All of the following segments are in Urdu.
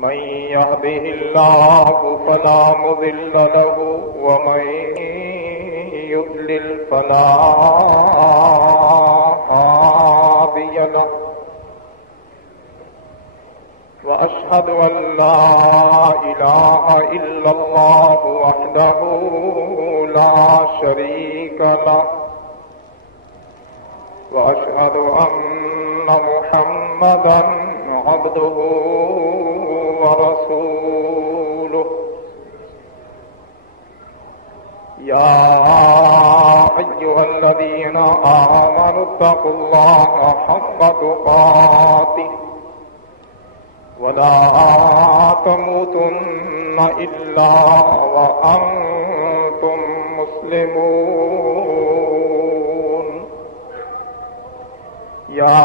من يهده الله فلا مضل له ومن يضلل فلا هادي له وأشهد أن لا إله إلا الله وحده لا شريك له وأشهد أن محمدا عبده ورسوله يا أيها الذين آمنوا اتقوا الله حق تقاته ولا تموتن إلا وأنتم مسلمون يا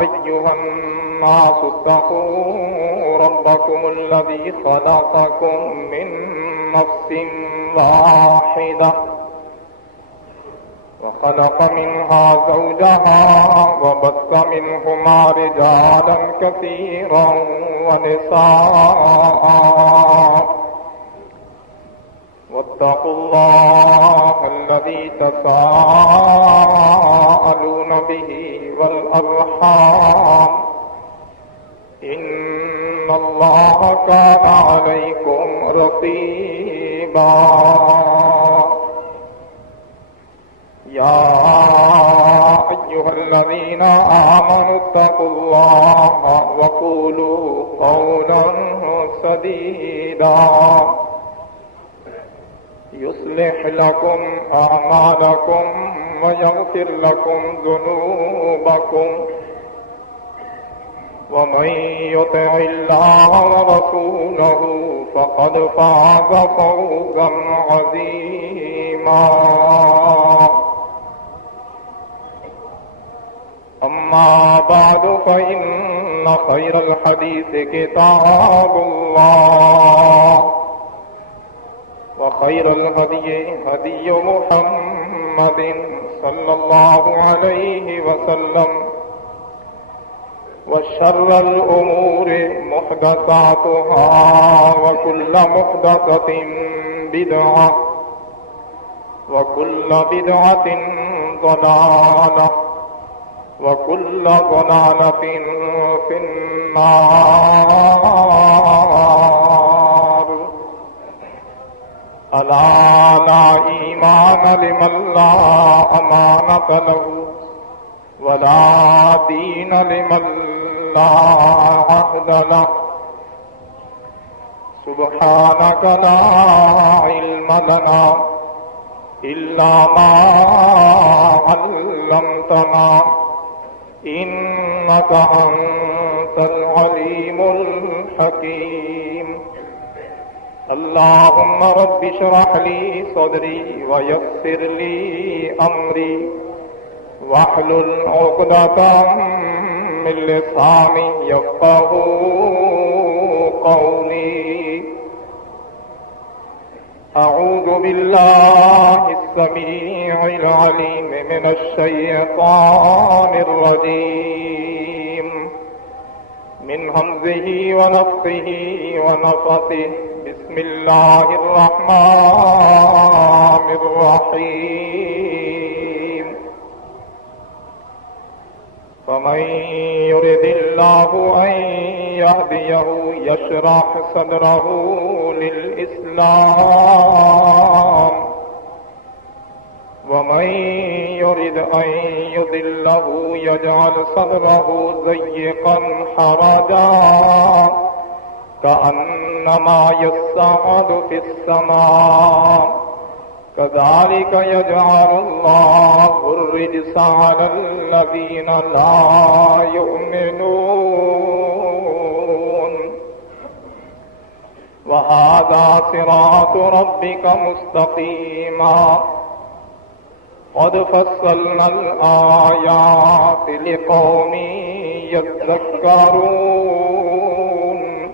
أيها الناس اتقوا ربكم الذي خلقكم من نفس واحدة وخلق منها زوجها وبث منهما رجالا كثيرا ونساء واتقوا الله الذي تساءلون به والأرحام إن الله كان عليكم رقيبا يا أيها الذين آمنوا اتقوا الله وقولوا قولا سديدا يصلح لكم أعمالكم ويغفر لكم ذنوبكم ومن يطع الله ورسوله فقد فاز فوزا عظيما أما بعد فإن خير الحديث كتاب الله وخير الهدي هدي محمد صلى الله عليه وسلم وشر الأمور محدثاتها وكل محدثة بدعة وكل بدعة ضلالة وكل ضلالة في النار ألا لا إيمان لمن لا أمانة له ولا دين لمن لا عهد له سبحانك لا علم لنا إلا ما علمتنا إنك أنت العليم الحكيم اللهم رب اشرح لي صدري ويسر لي أمري واحلل عقدة من لساني يفقهوا قولي أعوذ بالله السميع العليم من الشيطان الرجيم من همزه ونفخه ونفثه بسم الله الرحمن الرحيم فمن يرد الله أن يهديه يشرح صدره للإسلام ومن يرد أن يضله يجعل صدره ضيقا حرجا كأنما يصعد في السماء كذلك يجعل الله الرجس على الذين لا يؤمنون وهذا صراط ربك مستقيما قد فصلنا الآيات لقوم يذكرون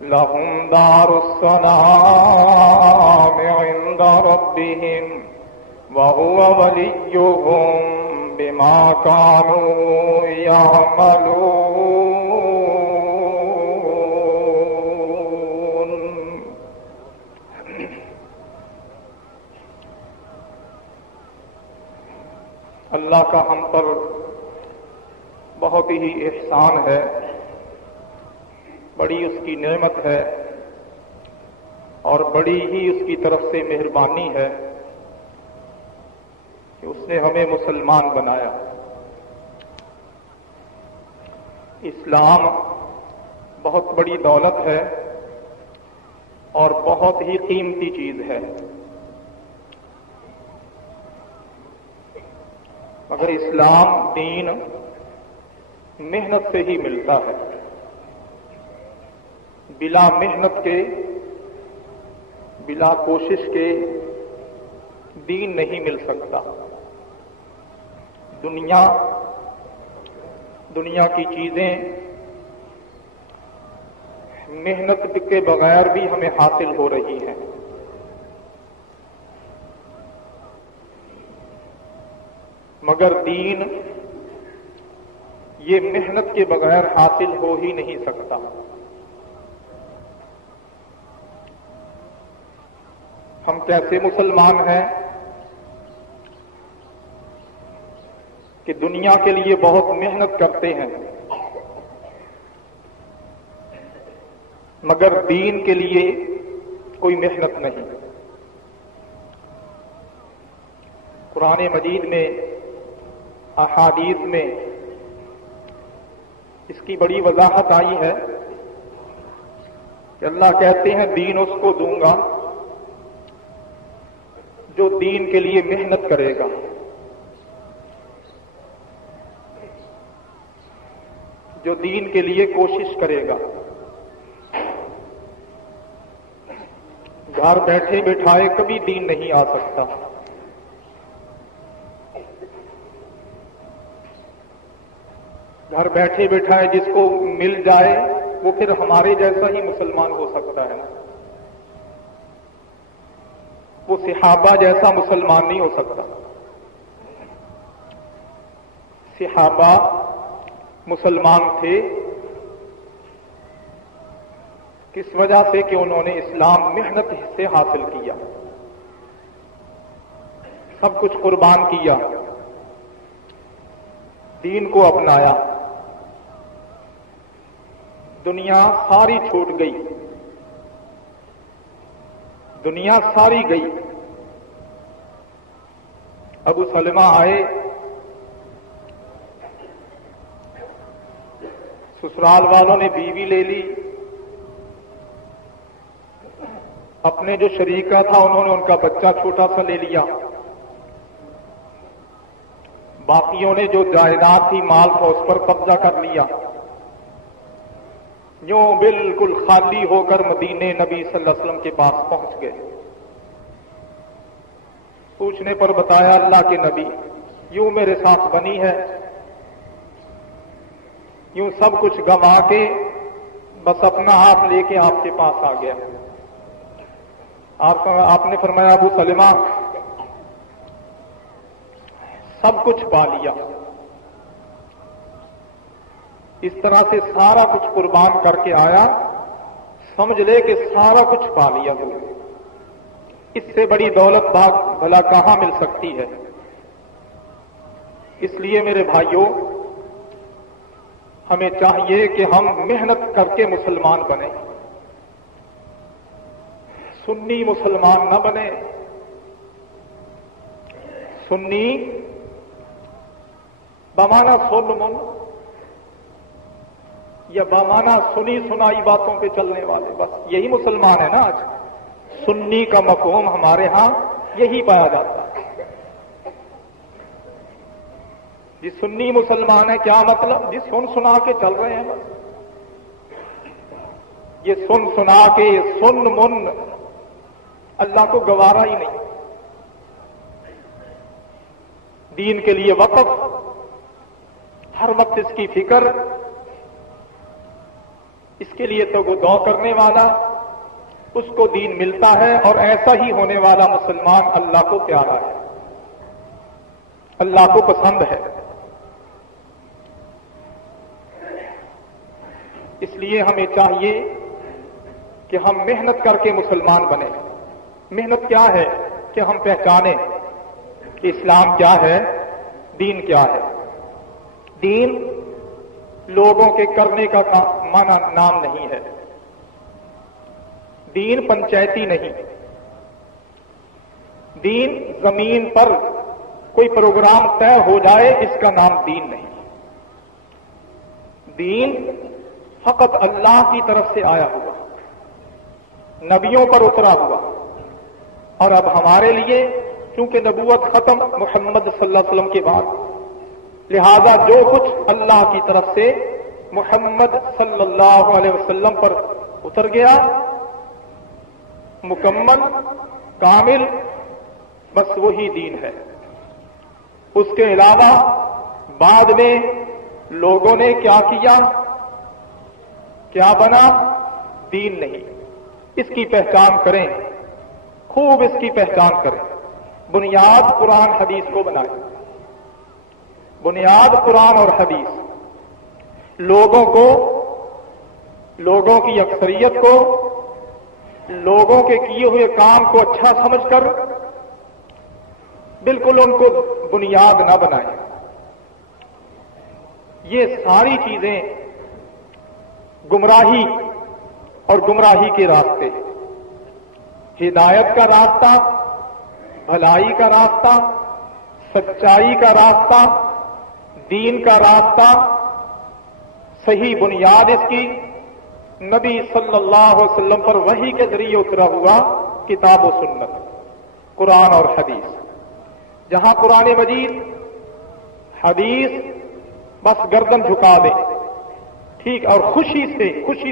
لهم دار السلام عند ربهم وهو وليهم بما كانوا يعملون کا ہم پر بہت ہی احسان ہے، بڑی اس کی نعمت ہے اور بڑی ہی اس کی طرف سے مہربانی ہے کہ اس نے ہمیں مسلمان بنایا۔ اسلام بہت بڑی دولت ہے اور بہت ہی قیمتی چیز ہے، مگر اسلام دین محنت سے ہی ملتا ہے، بلا محنت کے، بلا کوشش کے دین نہیں مل سکتا۔ دنیا کی چیزیں محنت کے بغیر بھی ہمیں حاصل ہو رہی ہیں، مگر دین یہ محنت کے بغیر حاصل ہو ہی نہیں سکتا۔ ہم کیسے مسلمان ہیں کہ دنیا کے لیے بہت محنت کرتے ہیں، مگر دین کے لیے کوئی محنت نہیں۔ قرآن مجید میں، احادیث میں اس کی بڑی وضاحت آئی ہے کہ اللہ کہتے ہیں دین اس کو دوں گا جو دین کے لیے محنت کرے گا، جو دین کے لیے کوشش کرے گا۔ گھر بیٹھے بٹھائے کبھی دین نہیں آ سکتا، گھر بیٹھے بٹھائے جس کو مل جائے وہ پھر ہمارے جیسا ہی مسلمان ہو سکتا ہے، وہ صحابہ جیسا مسلمان نہیں ہو سکتا۔ صحابہ مسلمان تھے کس وجہ سے کہ انہوں نے اسلام محنت سے حاصل کیا، سب کچھ قربان کیا، دین کو اپنایا، دنیا ساری چھوٹ گئی، دنیا ساری گئی۔ ابو سلمہ آئے، سسرال والوں نے بیوی لے لی، اپنے جو شریکہ تھا انہوں نے ان کا بچہ چھوٹا سا لے لیا، باقیوں نے جو جائیداد تھی، مال تھا، اس پر قبضہ کر لیا، یوں بالکل خالی ہو کر مدینے نبی صلی اللہ علیہ وسلم کے پاس پہنچ گئے۔ پوچھنے پر بتایا اللہ کے نبی یوں میرے ساتھ بنی ہے، یوں سب کچھ گنوا کے بس اپنا ہاتھ لے کے آپ کے پاس آ گیا۔ آپ نے فرمایا ابو سلمہ سب کچھ پا لیا، اس طرح سے سارا کچھ قربان کر کے آیا، سمجھ لے کہ سارا کچھ پا لیا تو اس سے بڑی دولت بھلا کہاں مل سکتی ہے۔ اس لیے میرے بھائیوں ہمیں چاہیے کہ ہم محنت کر کے مسلمان بنیں، سنی مسلمان نہ بنے۔ سنی بمانا سن من یا بمانا سنی سنائی باتوں پہ چلنے والے، بس یہی مسلمان ہے نا آج۔ سنی کا مفہوم ہمارے ہاں یہی پایا جاتا ہے۔ جی سنی مسلمان ہے کیا مطلب؟ جی سن سنا کے چل رہے ہیں، بس یہ سن سنا کے سن من اللہ کو گوارا ہی نہیں۔ دین کے لیے وقف، ہر وقت اس کی فکر، اس کے لیے تو وہ دعا کرنے والا، اس کو دین ملتا ہے، اور ایسا ہی ہونے والا مسلمان اللہ کو پیارا ہے، اللہ کو پسند ہے۔ اس لیے ہمیں چاہیے کہ ہم محنت کر کے مسلمان بنیں۔ محنت کیا ہے کہ ہم پہچانیں کہ اسلام کیا ہے، دین کیا ہے؟ دین لوگوں کے کرنے کا معنی نام نہیں ہے. دین پنچایتی نہیں. دین زمین پر کوئی پروگرام طے ہو جائے اس کا نام دین نہیں. دین فقط اللہ کی طرف سے آیا ہوا، نبیوں پر اترا ہوا. اور اب ہمارے لیے چونکہ نبوت ختم محمد صلی اللہ علیہ وسلم کے بعد، لہذا جو کچھ اللہ کی طرف سے محمد صلی اللہ علیہ وسلم پر اتر گیا مکمل کامل، بس وہی دین ہے. اس کے علاوہ بعد میں لوگوں نے کیا کیا، کیا بنا، دین نہیں. اس کی پہچان کریں، خوب اس کی پہچان کریں. بنیاد قرآن حدیث کو بنائیں. بنیاد قرآن اور حدیث. لوگوں کو، لوگوں کی اکثریت کو، لوگوں کے کیے ہوئے کام کو اچھا سمجھ کر بالکل ان کو بنیاد نہ بنائیں. یہ ساری چیزیں گمراہی اور گمراہی کے راستے، ہدایت کا راستہ، بھلائی کا راستہ، سچائی کا راستہ، دین کا راستہ، صحیح بنیاد اس کی نبی صلی اللہ علیہ وسلم پر وحی کے ذریعے اترا ہوا کتاب و سنت، قرآن اور حدیث. جہاں قرآن مجید، حدیث بس گردن جھکا دیں، ٹھیک، اور خوشی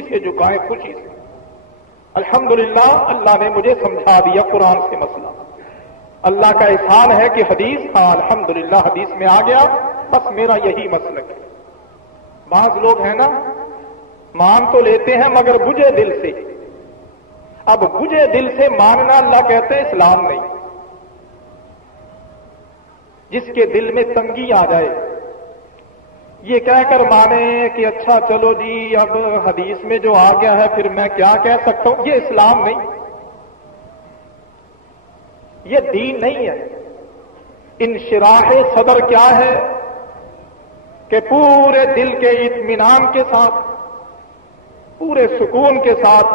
سے جھکائیں، خوشی سے. الحمدللہ اللہ نے مجھے سمجھا دیا قرآن سے مسئلہ. اللہ کا احسان ہے کہ حدیث، ہاں الحمدللہ حدیث میں آ گیا، بس میرا یہی مسلک ہے. بعض لوگ ہیں نا، مان تو لیتے ہیں مگر بجھے دل سے. اب بجھے دل سے ماننا اللہ کہتے ہیں اسلام نہیں. جس کے دل میں تنگی آ جائے یہ کہہ کر مانے کہ اچھا چلو جی اب حدیث میں جو آ گیا ہے پھر میں کیا کہہ سکتا ہوں، یہ اسلام نہیں، یہ دین نہیں ہے. انشراح صدر کیا ہے کہ پورے دل کے اطمینان کے ساتھ، پورے سکون کے ساتھ،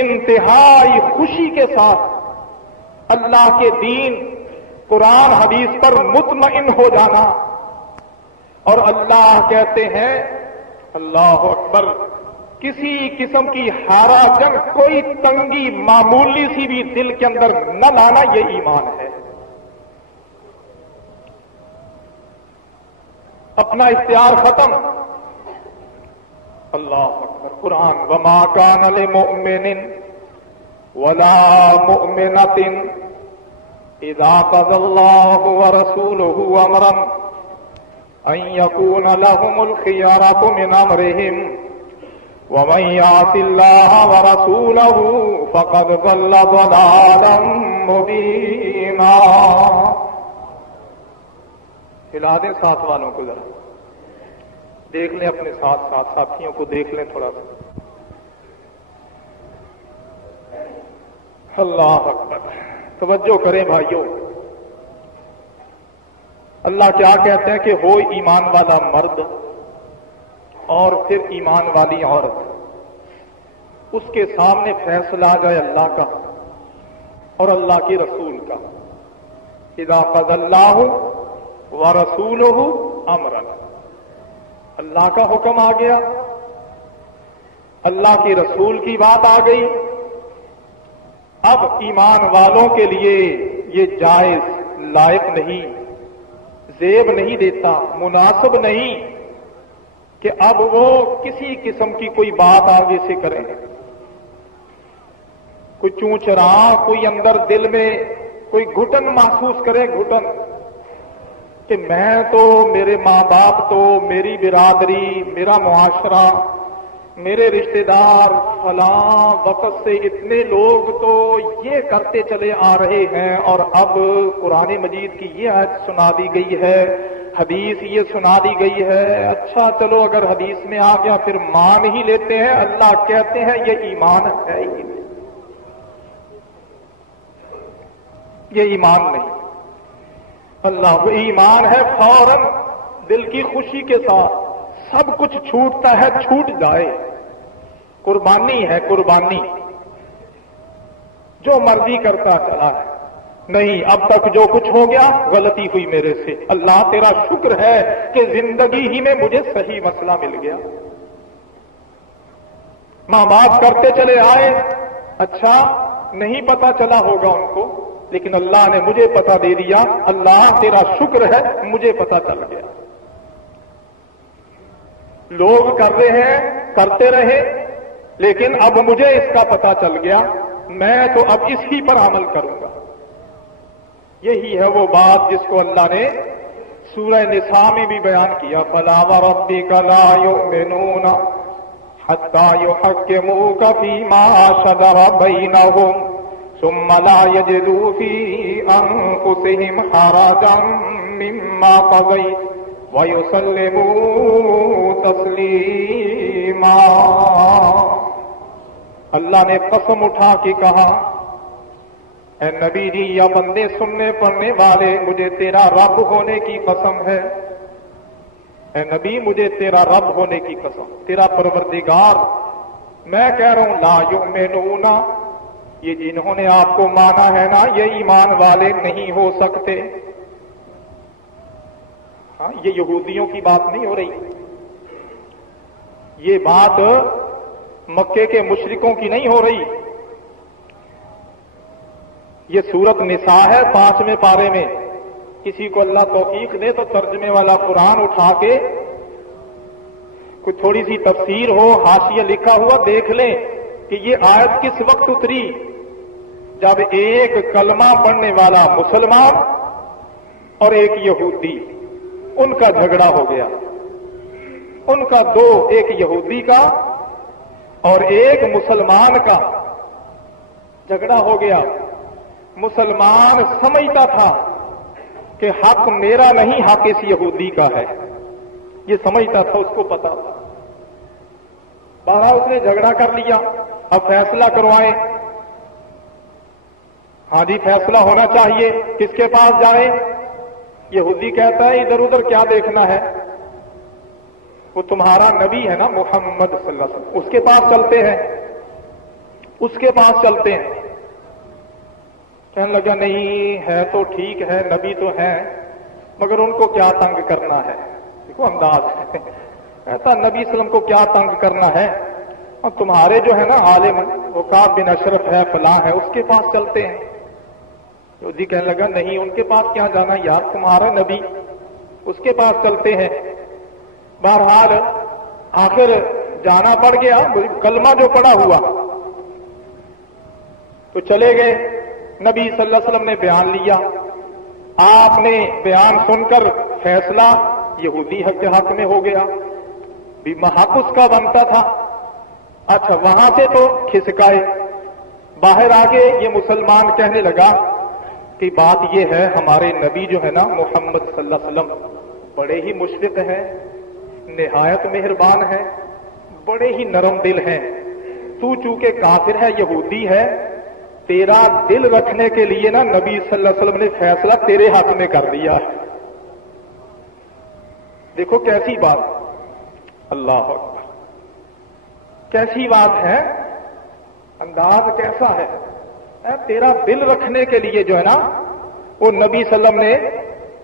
انتہائی خوشی کے ساتھ اللہ کے دین قرآن حدیث پر مطمئن ہو جانا. اور اللہ کہتے ہیں اللہ اکبر، کسی قسم کی ہارا جنگ، کوئی تنگی معمولی سی بھی دل کے اندر نہ لانا، یہ ایمان ہے. اپنا اختیار ختم. اللہ اکبر. قرآن وما کان لمؤمن ولا مؤمنۃ اذا قضى الله ورسوله امرا ان يكون لهم الخيارة من امرهم ومن يعص الله ورسوله فقد ضل ضلالا مبينا. ہلا دیں ساتھ والوں کو، ذرا دیکھ لیں اپنے ساتھ ساتھیوں کو دیکھ لیں تھوڑا سا. اللہ اکبر. توجہ کریں بھائیوں. اللہ کیا کہتے ہیں کہ ہو ایمان والا مرد اور پھر ایمان والی عورت، اس کے سامنے فیصلہ آ جائے اللہ کا اور اللہ کے رسول کا. اذا قضى الله ورسوله امرا، اللہ کا حکم آ گیا، اللہ کے رسول کی بات آ گئی. اب ایمان والوں کے لیے یہ جائز، لائق نہیں، زیب نہیں دیتا، مناسب نہیں کہ اب وہ کسی قسم کی کوئی بات آگے سے کریں. کوئی چونچرا، کوئی اندر دل میں کوئی گھٹن محسوس کرے، گھٹن کہ میں تو، میرے ماں باپ تو، میری برادری، میرا معاشرہ، میرے رشتہ دار فلاں وقت سے اتنے لوگ تو یہ کرتے چلے آ رہے ہیں، اور اب قرآن مجید کی یہ آیت سنا دی گئی ہے، حدیث یہ سنا دی گئی ہے، اچھا چلو اگر حدیث میں آ گیا پھر مان ہی لیتے ہیں. اللہ کہتے ہیں یہ ایمان ہے ہی نہیں، یہ ایمان نہیں. اللہ وہ ایمان ہے فوراً دل کی خوشی کے ساتھ سب کچھ چھوٹتا ہے، چھوٹ جائے، قربانی ہے قربانی، جو مرضی کرتا چلا ہے، نہیں اب تک جو کچھ ہو گیا غلطی ہوئی میرے سے، اللہ تیرا شکر ہے کہ زندگی ہی میں مجھے صحیح مسئلہ مل گیا۔ ماں باپ کرتے چلے آئے، اچھا نہیں پتا چلا ہوگا ان کو، لیکن اللہ نے مجھے پتا دے دیا، اللہ تیرا شکر ہے مجھے پتا چل گیا۔ لوگ کر رہے ہیں، کرتے رہے، لیکن اب مجھے اس کا پتا چل گیا، میں تو اب اس ہی پر عمل کروں گا۔ یہی ہے وہ بات جس کو اللہ نے سورہ نساء میں بھی بیان کیا، فَلَا وَرَبِّكَ لَا يُؤْمِنُونَ حَتَّى يُحَكِّمُوكَ فِيمَا شَجَرَ بَيْنَهُمْ ثُمَّ لَا يَجِدُوا فِي أَنفُسِهِمْ حَرَجًا مِّمَّا قَضَيْتَ وَيُسَلِّمُوا تَسْلِيمًا۔ اللہ نے قسم اٹھا کے کہا، اے نبی جی یا بندے سننے پڑھنے والے، مجھے تیرا رب ہونے کی قسم ہے، اے نبی مجھے تیرا رب ہونے کی قسم، تیرا پروردگار، میں کہہ رہا ہوں لا یؤمنون، یہ جنہوں نے آپ کو مانا ہے نا یہ ایمان والے نہیں ہو سکتے۔ ہاں یہ یہودیوں کی بات نہیں ہو رہی، یہ بات مکے کے مشرکوں کی نہیں ہو رہی، یہ سورت نساء ہے 5ویں پارے میں۔ کسی کو اللہ توفیق دے تو ترجمے والا قرآن اٹھا کے کوئی تھوڑی سی تفسیر ہو، حاشیہ لکھا ہوا دیکھ لیں کہ یہ آیت کس وقت اتری، جب ایک کلمہ پڑھنے والا مسلمان اور ایک یہودی، ان کا جھگڑا ہو گیا، ان کا دو، ایک یہودی کا اور ایک مسلمان کا جھگڑا ہو گیا۔ مسلمان سمجھتا تھا کہ حق میرا نہیں، حق اس یہودی کا ہے، یہ سمجھتا تھا، اس کو پتا تھا، بہرحال اس نے جھگڑا کر لیا، اب فیصلہ کروائیں، ہاں جی فیصلہ ہونا چاہیے، کس کے پاس جائیں؟ یہودی کہتا ہے ادھر ادھر کیا دیکھنا ہے، وہ تمہارا نبی ہے نا محمد صلی اللہ علیہ وسلم، اس کے پاس چلتے ہیں، اس کے پاس چلتے ہیں۔ کہنے لگا نہیں ہے تو ٹھیک ہے، نبی تو ہے، مگر ان کو کیا تنگ کرنا ہے، دیکھو انداز ہے، کہتا نبی صلی اللہ علیہ وسلم کو کیا تنگ کرنا ہے، اور تمہارے جو ہے نا عالم وہ کعب بن اشرف ہے، فلاں ہے، اس کے پاس چلتے ہیں۔ یہودی کہنے لگا نہیں ان کے پاس کیا جانا یار، تمہارا نبی، اس کے پاس چلتے ہیں۔ بہرحال آخر جانا پڑ گیا، کلمہ جو پڑا ہوا تو چلے گئے۔ نبی صلی اللہ علیہ وسلم نے بیان لیا، آپ نے بیان سن کر فیصلہ یہودی حق کے حق میں ہو گیا، بھی حق اس کا بنتا تھا۔ اچھا وہاں سے تو کھسکائے، باہر آگے یہ مسلمان کہنے لگا کہ بات یہ ہے ہمارے نبی جو ہے نا محمد صلی اللہ علیہ وسلم بڑے ہی مشفق ہیں، نہایت مہربان ہیں، بڑے ہی نرم دل ہیں، تو چونکہ کافر ہے یہودی ہے، تیرا دل رکھنے کے لیے نا نبی صلی اللہ علیہ وسلم نے فیصلہ تیرے حق میں کر دیا ہے۔ دیکھو کیسی بات، اللہ اکبر، کیسی بات ہے، انداز کیسا ہے، تیرا دل رکھنے کے لیے جو ہے نا وہ نبی صلی اللہ علیہ وسلم نے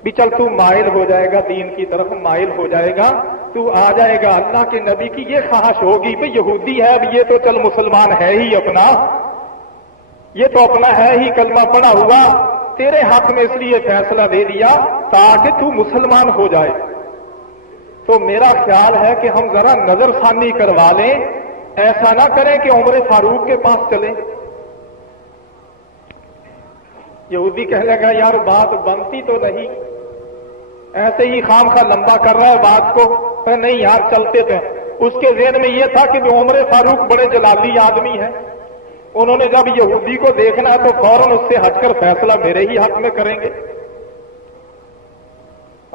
بھی چل تو مائل ہو جائے گا، دین کی طرف مائل ہو جائے گا، تو آ جائے گا، اللہ کے نبی کی یہ خواہش ہوگی کہ یہودی ہے اب یہ تو چل مسلمان ہے ہی اپنا، یہ تو اپنا ہے ہی، کلمہ پڑا ہوا، تیرے حق میں اس لیے فیصلہ دے دیا تاکہ تو مسلمان ہو جائے۔ تو میرا خیال ہے کہ ہم ذرا نظر ثانی کروا لیں، ایسا نہ کریں کہ عمر فاروق کے پاس چلیں۔ یہودی کہنے لگا یار بات بنتی تو نہیں، ایسے ہی خام خواہ لمبا کر رہا ہے بات کو، پر نہیں یار چلتے تھے۔ اس کے ذہن میں یہ تھا کہ عمر فاروق بڑے جلالی آدمی ہیں، انہوں نے جب یہودی کو دیکھنا ہے تو فوراً اس سے ہٹ کر فیصلہ میرے ہی حق میں کریں گے۔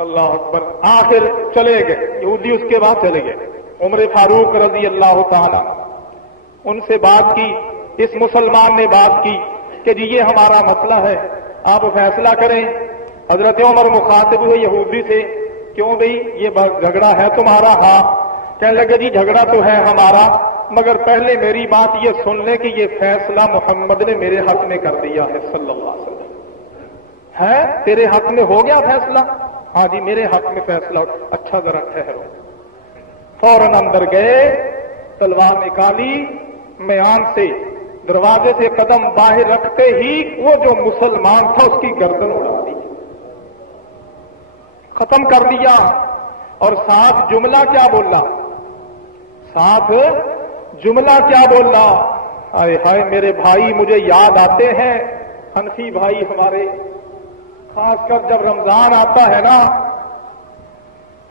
اللہ اکبر، آخر چلے گئے یہودی، اس کے بعد چلے گئے عمر فاروق رضی اللہ تعالی، ان سے بات کی، اس مسلمان نے بات کی کہ جی یہ ہمارا مسئلہ ہے، آپ فیصلہ کریں۔ حضرت عمر مخاطب ہوئے یہودی سے، کیوں بھئی یہ جھگڑا ہے تمہارا؟ ہاں۔ کہنے لگے جی جھگڑا تو ہے ہمارا، مگر پہلے میری بات یہ سن لیں کہ یہ فیصلہ محمد نے میرے حق میں کر دیا ہے صلی اللہ علیہ وسلم۔ ہے تیرے حق میں ہو گیا فیصلہ؟ ہاں جی میرے حق میں فیصلہ۔ اچھا ذرا ٹھہرو۔ فوراً اندر گئے، تلوار نکالی، میان سے دروازے سے قدم باہر رکھتے ہی وہ جو مسلمان تھا اس کی گردن اڑا دی، ختم کر دیا۔ اور ساتھ جملہ کیا بولا؟ ساتھ جملہ کیا بولا؟ ہائے ہائے میرے بھائی مجھے یاد آتے ہیں، حنفی بھائی ہمارے، خاص کر جب رمضان آتا ہے نا،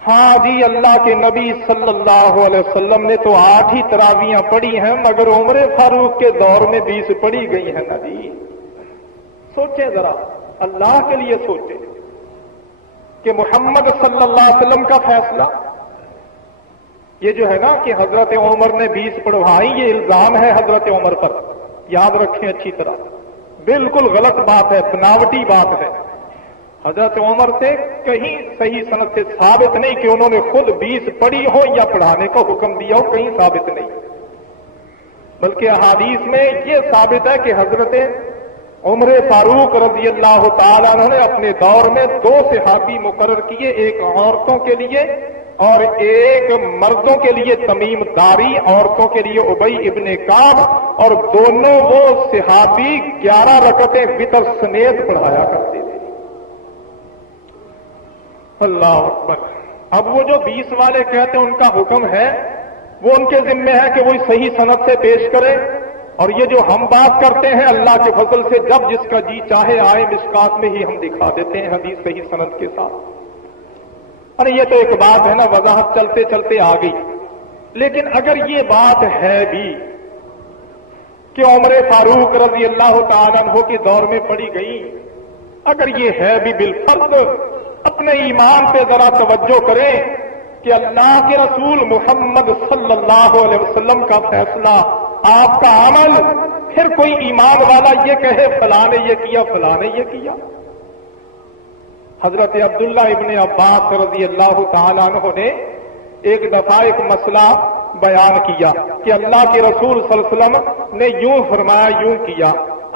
ہاں جی اللہ کے نبی صلی اللہ علیہ وسلم نے تو 8 ہی تراویحیں پڑھی ہیں، مگر عمر فاروق کے دور میں 20 پڑھی گئی ہیں نا جی۔ سوچیں ذرا، اللہ کے لیے سوچیں کہ محمد صلی اللہ علیہ وسلم کا فیصلہ، یہ جو ہے نا کہ حضرت عمر نے 20 پڑھوائی، یہ الزام ہے حضرت عمر پر، یاد رکھیں اچھی طرح، بالکل غلط بات ہے، بناوٹی بات ہے۔ حضرت عمر سے کہیں صحیح سند سے ثابت نہیں کہ انہوں نے خود 20 پڑھی ہو یا پڑھانے کا حکم دیا ہو، کہیں ثابت نہیں، بلکہ احادیث میں یہ ثابت ہے کہ حضرت عمر فاروق رضی اللہ تعالیٰ عنہ نے اپنے دور میں 2 صحابی مقرر کیے، ایک عورتوں کے لیے اور ایک مردوں کے لیے تمیم داری، عورتوں کے لیے ابی ابن کعب، اور دونوں وہ صحابی 11 رکعتیں وتر سمیت پڑھایا کرتے تھے۔ اللہ اکبر۔ اب وہ جو 20 والے کہتے ہیں ان کا حکم ہے، وہ ان کے ذمہ ہے کہ وہی صحیح سند سے پیش کرے، اور یہ جو ہم بات کرتے ہیں اللہ کے فضل سے جب جس کا جی چاہے آئے مشکات میں ہی ہم دکھا دیتے ہیں حدیث صحیح سند کے ساتھ۔ اور یہ تو ایک بات ہے نا، وضاحت چلتے چلتے آ گئی، لیکن اگر یہ بات ہے بھی کہ عمر فاروق رضی اللہ تعالیٰ عنہ کے دور میں پڑھی گئی، اگر یہ ہے بھی بالفرض، اپنے ایمان پہ ذرا توجہ کریں کہ اللہ کے رسول محمد صلی اللہ علیہ وسلم کا فیصلہ، آپ کا عمل، پھر کوئی ایمان والا یہ کہے فلاں نے یہ کیا فلاں نے یہ کیا۔ حضرت عبداللہ ابن عباس رضی اللہ تعالیٰ عنہ نے ایک دفعہ ایک مسئلہ بیان کیا کہ اللہ کے رسول صلی اللہ علیہ وسلم نے یوں فرمایا، یوں کیا۔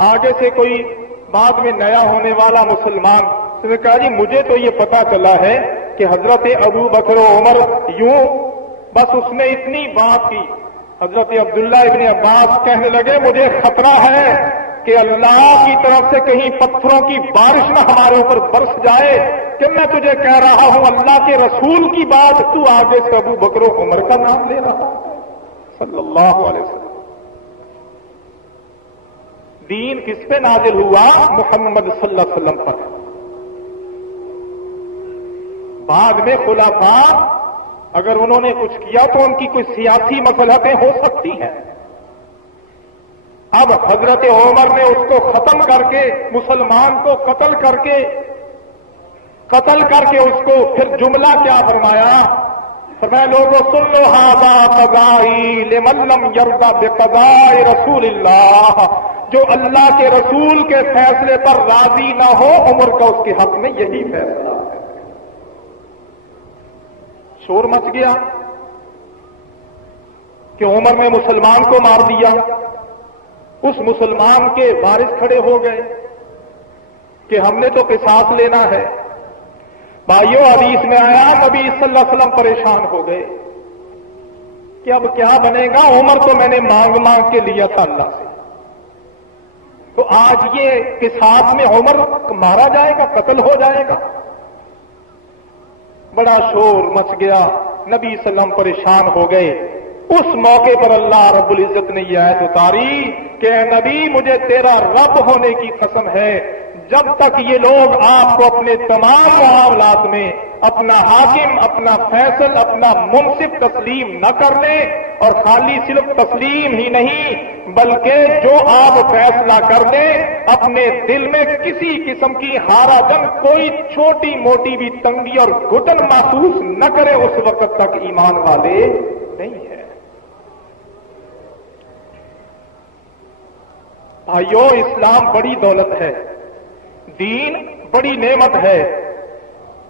آگے سے کوئی بعد میں نیا ہونے والا مسلمان نے کہا جی مجھے تو یہ پتا چلا ہے کہ حضرت ابو بکر و عمر یوں، بس اس نے اتنی بات کی۔ حضرت عبداللہ ابن عباس کہنے لگے مجھے خطرہ ہے کہ اللہ کی طرف سے کہیں پتھروں کی بارش نہ ہمارے اوپر برس جائے، کہ میں تجھے کہہ رہا ہوں اللہ کے رسول کی بات، تو آگے سے ابو بکر و عمر کا نام لے رہا صلی اللہ علیہ وسلم۔ دین کس پہ نازل ہوا؟ محمد صلی اللہ علیہ وسلم پر۔ بعد میں خلفاء اگر انہوں نے کچھ کیا تو ان کی کوئی سیاسی مصلحتیں ہو سکتی ہیں۔ اب حضرت عمر نے اس کو ختم کر کے، مسلمان کو قتل کر کے اس کو پھر جملہ کیا فرمایا؟ فرمایا لوگوں سن لو ھذا قضائی لمن لم یرضى بقضاء رسول اللہ، جو اللہ کے رسول کے فیصلے پر راضی نہ ہو، عمر کا اس کے حق میں یہی فیصلہ ہے۔ شور مچ گیا کہ عمر نے مسلمان کو مار دیا۔ اس مسلمان کے وارث کھڑے ہو گئے کہ ہم نے تو قصاص لینا ہے۔ بھائیو حدیث میں آیا نبی صلی اللہ علیہ وسلم پریشان ہو گئے کہ اب کیا بنے گا، عمر تو میں نے مانگ کے لیا تھا اللہ سے، تو آج یہ قصاص میں عمر مارا جائے گا، قتل ہو جائے گا۔ بڑا شور مچ گیا، نبی صلی اللہ علیہ وسلم پریشان ہو گئے۔ اس موقع پر اللہ رب العزت نے یہ آیت اتاری کہ اے نبی مجھے تیرا رب ہونے کی قسم ہے، جب تک یہ لوگ آپ کو اپنے تمام معاملات میں اپنا حاکم، اپنا فیصل، اپنا منصف تسلیم نہ کر لیں، اور خالی صرف تسلیم ہی نہیں بلکہ جو آپ فیصلہ کر دیں اپنے دل میں کسی قسم کی ہاراجن، کوئی چھوٹی موٹی بھی تنگی اور گھٹن محسوس نہ کرے، اس وقت تک ایمان والے نہیں ہیں۔ بھائیو اسلام بڑی دولت ہے، دین بڑی نعمت ہے،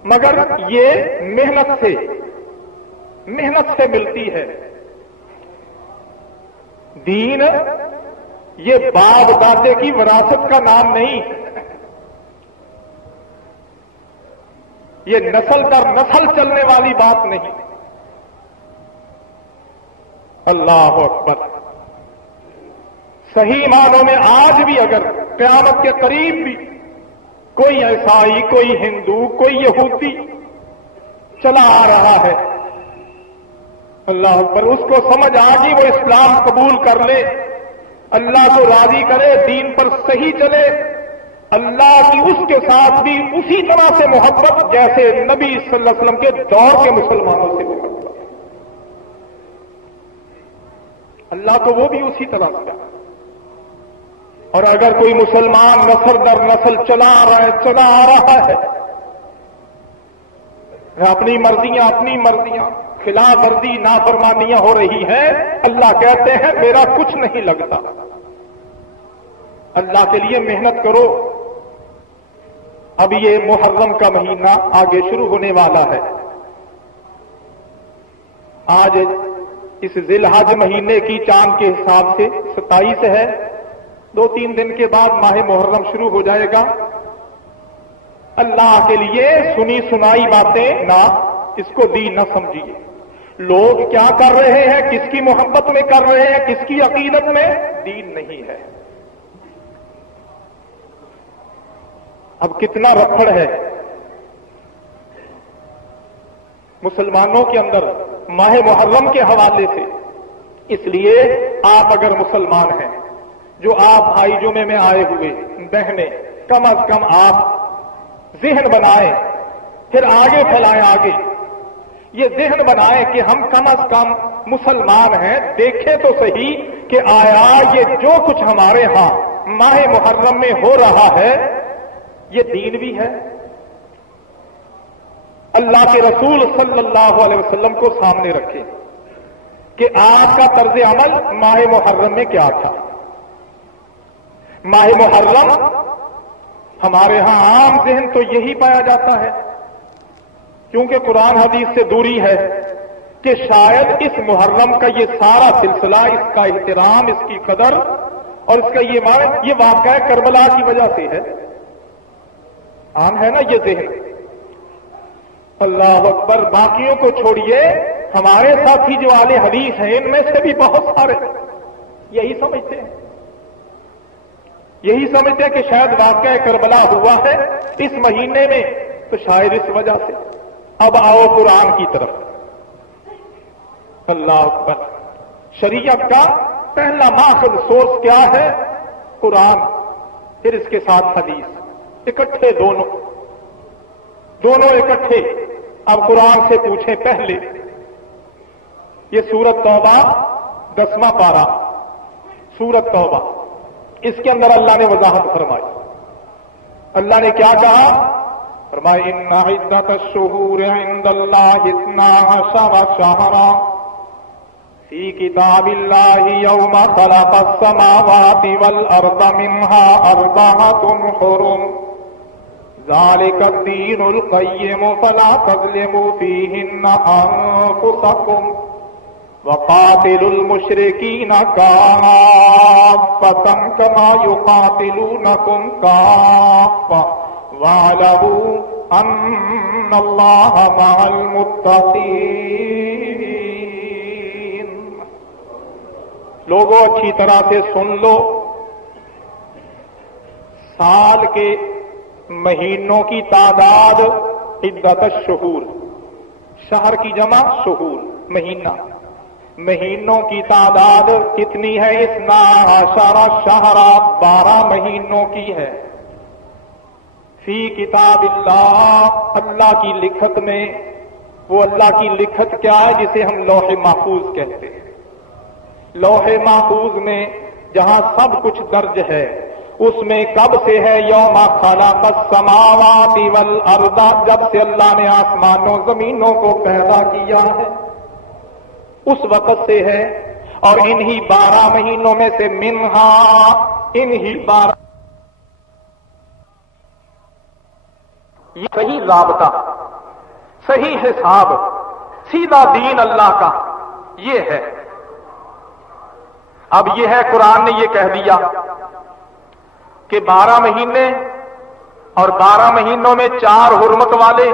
مگر یہ محنت سے ملتی ہے۔ دین یہ باپ دادے کی وراثت کا نام نہیں، یہ نسل در نسل چلنے والی بات نہیں۔ اللہ اکبر۔ صحیح معنوں میں آج بھی اگر قیامت کے قریب بھی کوئی عیسائی، کوئی ہندو، کوئی یہودی چلا آ رہا ہے، اللہ اکبر، اس کو سمجھ آ گئی وہ اسلام قبول کر لے، اللہ کو راضی کرے، دین پر صحیح چلے، اللہ کی اس کے ساتھ بھی اسی طرح سے محبت جیسے نبی صلی اللہ علیہ وسلم کے دور کے مسلمانوں سے محبت، اللہ کو وہ بھی اسی طرح سے۔ اور اگر کوئی مسلمان نسل در نسل چلا آ رہا ہے، اپنی مرضیاں خلاف ورزی نافرمانیاں ہو رہی ہیں، اللہ کہتے ہیں میرا کچھ نہیں لگتا، اللہ کے لیے محنت کرو۔ اب یہ محرم کا مہینہ آگے شروع ہونے والا ہے، آج اس ذی الحج مہینے کی چاند کے حساب سے 27 ہے، 2-3 دن کے بعد ماہ محرم شروع ہو جائے گا۔ اللہ کے لیے سنی سنائی باتیں نہ اس کو دین نہ سمجھیے۔ لوگ کیا کر رہے ہیں، کس کی محبت میں کر رہے ہیں، کس کی عقیدت میں، دین نہیں ہے۔ اب کتنا رفڑ ہے مسلمانوں کے اندر ماہ محرم کے حوالے سے۔ اس لیے آپ اگر مسلمان ہیں، جو آپ بھائی جمعے میں آئے ہوئے بہنیں، کم از کم آپ ذہن بنائیں، پھر آگے پھیلائیں، آگے یہ ذہن بنائیں کہ ہم کم از کم مسلمان ہیں، دیکھیں تو صحیح کہ آیا یہ جو کچھ ہمارے ہاں ماہ محرم میں ہو رہا ہے یہ دین بھی ہے۔ اللہ کے رسول صلی اللہ علیہ وسلم کو سامنے رکھیں کہ آپ کا طرز عمل ماہ محرم میں کیا تھا۔ ماہ محرم ہمارے ہاں عام ذہن تو یہی پایا جاتا ہے، کیونکہ قرآن حدیث سے دوری ہے، کہ شاید اس محرم کا یہ سارا سلسلہ، اس کا احترام، اس کی قدر اور اس کا یہ واقعہ کربلا کی وجہ سے ہے۔ عام ہے نا یہ ذہن۔ اللہ اکبر، باقیوں کو چھوڑیے، ہمارے ساتھی جو اہل حدیث ہیں ان میں سے بھی بہت سارے یہی سمجھتے ہیں کہ شاید واقعہ کربلا ہوا ہے اس مہینے میں، تو شاید اس وجہ سے۔ اب آؤ قرآن کی طرف۔ اللہ اکبر، شریعت کا پہلا ماخذ سورس کیا ہے؟ قرآن، پھر اس کے ساتھ حدیث، اکٹھے دونوں اکٹھے۔ اب قرآن سے پوچھیں پہلے، یہ سورت توبہ 10واں پارہ، سورت توبہ، اس کے اندر اللہ نے وضاحت فرمائی۔ اللہ نے کیا کہا؟ فرمایا ان عدت الشہور عند اللہ 12 شہرا فی کتاب اللہ یوم خلق السماوات والارض منها 4 حرم ذلك الدین القیم فلا تظلموا فیہن انفسکم وقاتلوا المشرکین کافۃ کما یقاتلونکم کافۃ وَاعْلَمُوا أَنَّ اللَّهَ مَعَ الْمُتَّقِينَ۔ لوگوں اچھی طرح سے سن لو، سال کے مہینوں کی تعداد عدت الشہور، شہر کی جمع شہور، مہینوں کی تعداد کتنی ہے؟ 12 شہرا، 12 مہینوں کی ہے۔ فی کتاب اللہ، اللہ کی لکھت میں۔ وہ اللہ کی لکھت کیا ہے؟ جسے ہم لوح محفوظ کہتے ہیں۔ لوح محفوظ میں جہاں سب کچھ درج ہے، اس میں کب سے ہے؟ یوم خلق السماوات والارض، جب سے اللہ نے آسمانوں زمینوں کو پیدا کیا ہے اس وقت سے ہے۔ اور انہی 12 مہینوں میں سے منہا، انہی 12 یہ صحیح ضابطہ، صحیح حساب، سیدھا دین اللہ کا یہ ہے۔ اب یہ ہے قرآن نے یہ کہہ دیا کہ 12 مہینے اور 12 مہینوں میں 4 حرمت والے،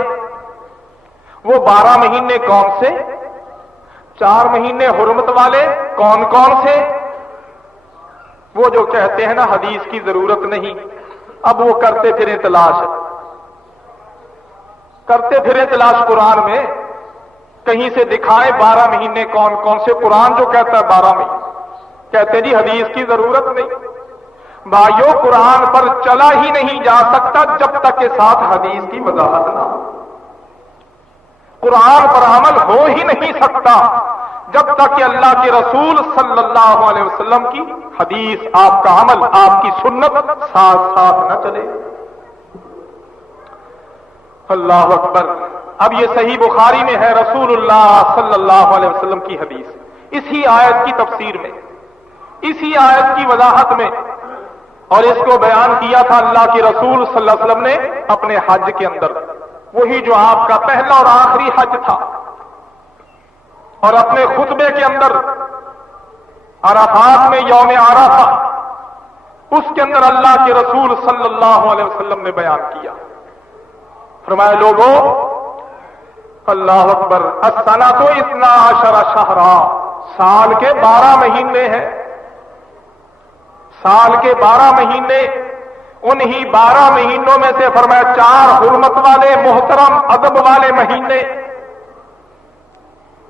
وہ 12 مہینے کون سے؟ 4 مہینے حرمت والے کون کون سے؟ وہ جو کہتے ہیں نا حدیث کی ضرورت نہیں، اب وہ کرتے پھریں تلاش قرآن میں، کہیں سے دکھائے 12 مہینے کون کون سے۔ قرآن جو کہتا ہے 12 مہینے، کہتے جی حدیث کی ضرورت نہیں۔ بھائیو، قرآن پر چلا ہی نہیں جا سکتا جب تک کے ساتھ حدیث کی وضاحت نہ ہو۔ قرآن پر عمل ہو ہی نہیں سکتا جب تک کہ اللہ کے رسول صلی اللہ علیہ وسلم کی حدیث، آپ کا عمل، آپ کی سنت ساتھ ساتھ نہ چلے۔ اللہ اکبر۔ اب یہ صحیح بخاری میں ہے، رسول اللہ صلی اللہ علیہ وسلم کی حدیث، اسی آیت کی تفسیر میں، اسی آیت کی وضاحت میں، اور اس کو بیان کیا تھا اللہ کے رسول صلی اللہ علیہ وسلم نے اپنے حج کے اندر، وہی جو آپ کا پہلا اور آخری حج تھا۔ اور اپنے خطبے کے اندر عرفات میں یوم عرفہ، اس کے اندر اللہ کے رسول صلی اللہ علیہ وسلم نے بیان کیا، فرمایا لوگوں، اللہ اکبر، السنۃ 12 شہرا، سال کے 12 مہینے ہیں، سال کے 12 مہینے، انہی 12 مہینوں میں سے فرمایا 4 حرمت والے محترم ادب والے مہینے،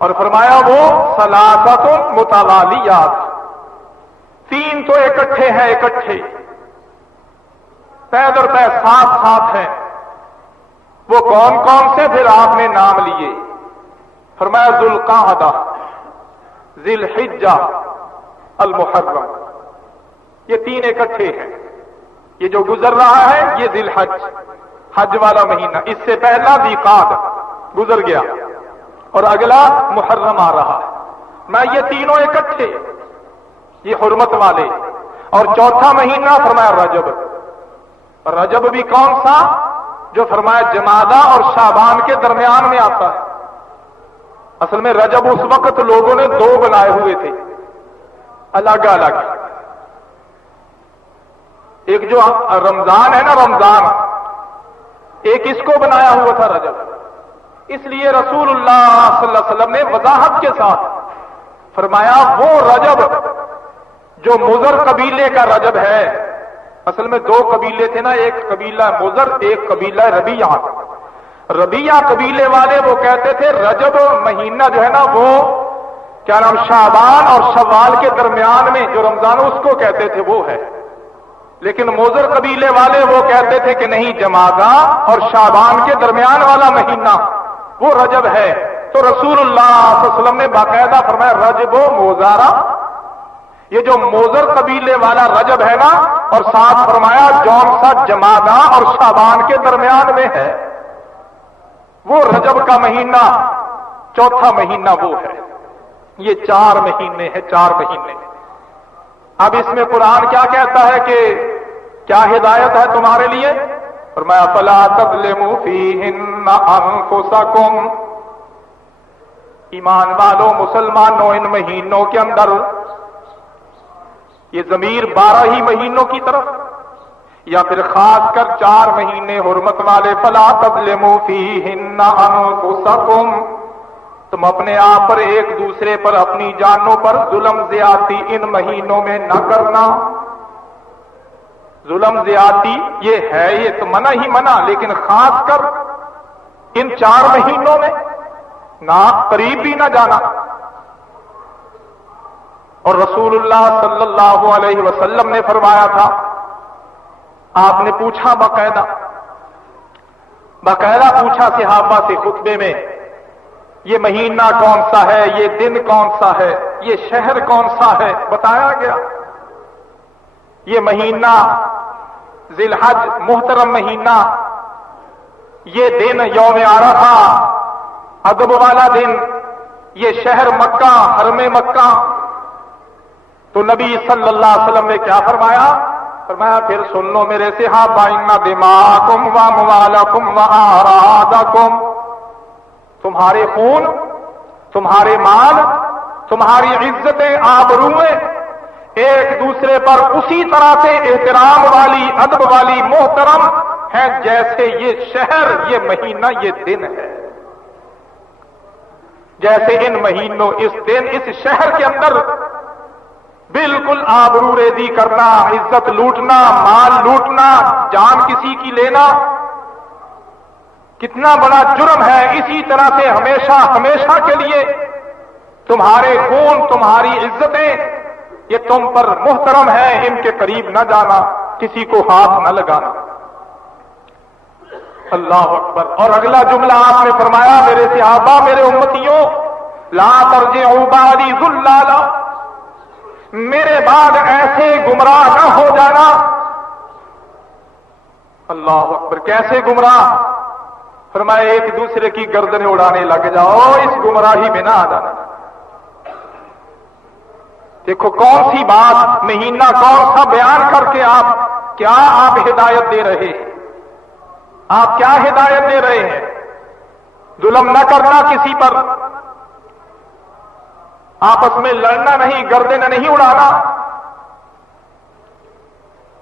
اور فرمایا وہ ثلاثۃ متوالیات، 3 تو اکٹھے ہیں، اکٹھے پے در پے ساتھ ساتھ ہیں۔ وہ کون کون سے؟ پھر آپ نے نام لیے، فرمایا ذو القعدہ، ذی الحجہ، المحرم، یہ 3 اکٹھے ہیں۔ یہ جو گزر رہا ہے یہ ذی الحج، حج والا مہینہ، اس سے پہلا ذی قعدہ گزر گیا اور اگلا محرم آ رہا ہے، میں یہ تینوں اکٹھے، یہ حرمت والے۔ اور چوتھا مہینہ فرمایا رجب، رجب بھی کون سا؟ جو فرمایا جمادہ اور شعبان کے درمیان میں آتا ہے۔ اصل میں رجب اس وقت لوگوں نے 2 بنائے ہوئے تھے الگ الگ، ایک جو رمضان ہے نا، رمضان، ایک اس کو بنایا ہوا تھا رجب۔ اس لیے رسول اللہ صلی اللہ علیہ وسلم نے وضاحت کے ساتھ فرمایا وہ رجب جو مضر قبیلے کا رجب ہے، اصل میں 2 قبیلے تھے نا، ایک قبیلہ مضر، ایک قبیلہ ربیعہ۔ ربیعہ قبیلے والے وہ کہتے تھے رجب مہینہ جو ہے نا، وہ کیا نام، شعبان اور شوال کے درمیان میں جو رمضان اس کو کہتے تھے وہ ہے، لیکن مضر قبیلے والے وہ کہتے تھے کہ نہیں، جمادہ اور شعبان کے درمیان والا مہینہ وہ رجب ہے۔ تو رسول اللہ صلی اللہ علیہ وسلم نے باقاعدہ فرمایا رجب و موزارہ، یہ جو موزر قبیلے والا رجب ہے نا، اور ساتھ فرمایا جون سا جمادہ اور شعبان کے درمیان میں ہے، وہ رجب کا مہینہ، چوتھا مہینہ وہ ہے۔ یہ 4 مہینے ہیں، 4 مہینے۔ اب اس میں قرآن کیا کہتا ہے کہ کیا ہدایت ہے تمہارے لیے؟ فرمایا فلا تظلموا فیہن انفسکم، ایمان والو مسلمانوں ان مہینوں کے اندر، یہ ضمیر 12 ہی مہینوں کی طرف، یا پھر خاص کر 4 مہینے حرمت والے، فلا تظلموا فیہن انفسکم، تم اپنے آپ پر، ایک دوسرے پر، اپنی جانوں پر ظلم زیادتی ان مہینوں میں نہ کرنا۔ ظلم زیادتی یہ ہے، یہ تو منع ہی منع، لیکن خاص کر ان 4 مہینوں میں نہ قریب بھی نہ جانا۔ اور رسول اللہ صلی اللہ علیہ وسلم نے فرمایا تھا، آپ نے پوچھا باقاعدہ پوچھا صحابہ سے خطبے میں، یہ مہینہ کون سا ہے، یہ دن کون سا ہے، یہ شہر کون سا ہے، بتایا گیا۔ یہ مہینہ ذی الحج محترم مہینہ، یہ دن یوم عرفہ ادب والا دن، یہ شہر مکہ، حرم مکہ۔ تو نبی صلی اللہ علیہ وسلم نے کیا فرمایا؟ فرمایا پھر سن لو میرے صحابہ، ان دماءکم و اموالکم و اعراضکم، تمہارے خون، تمہارے مال، تمہاری عزتیں، آبروئیں ایک دوسرے پر اسی طرح سے احترام والی، ادب والی، محترم ہیں جیسے یہ شہر، یہ مہینہ، یہ دن ہے. جیسے ان مہینوں، اس دن، اس شہر کے اندر بالکل آبرو ریزی کرنا، عزت لوٹنا، مال لوٹنا، جان کسی کی لینا کتنا بڑا جرم ہے. اسی طرح سے ہمیشہ ہمیشہ کے لیے تمہارے خون، تمہاری عزتیں یہ تم پر محترم ہے، ان کے قریب نہ جانا، کسی کو ہاتھ نہ لگانا. اللہ اکبر. اور اگلا جملہ آپ نے فرمایا میرے صحابہ، میرے امتیوں، لا ترجعوا بعدی ضلالا، میرے بعد ایسے گمراہ نہ ہو جانا. اللہ اکبر. کیسے گمراہ؟ فرمایا ایک دوسرے کی گردنیں اڑانے لگ جاؤ، اس گمراہی میں نہ آ جانا. دیکھو کون سی بات، مہینہ کون سا بیان کر کے آپ ہدایت دے رہے ہیں. آپ کیا ہدایت دے رہے ہیں؟ ظلم نہ کرنا کسی پر، آپس میں لڑنا نہیں، گردن نہیں اڑانا.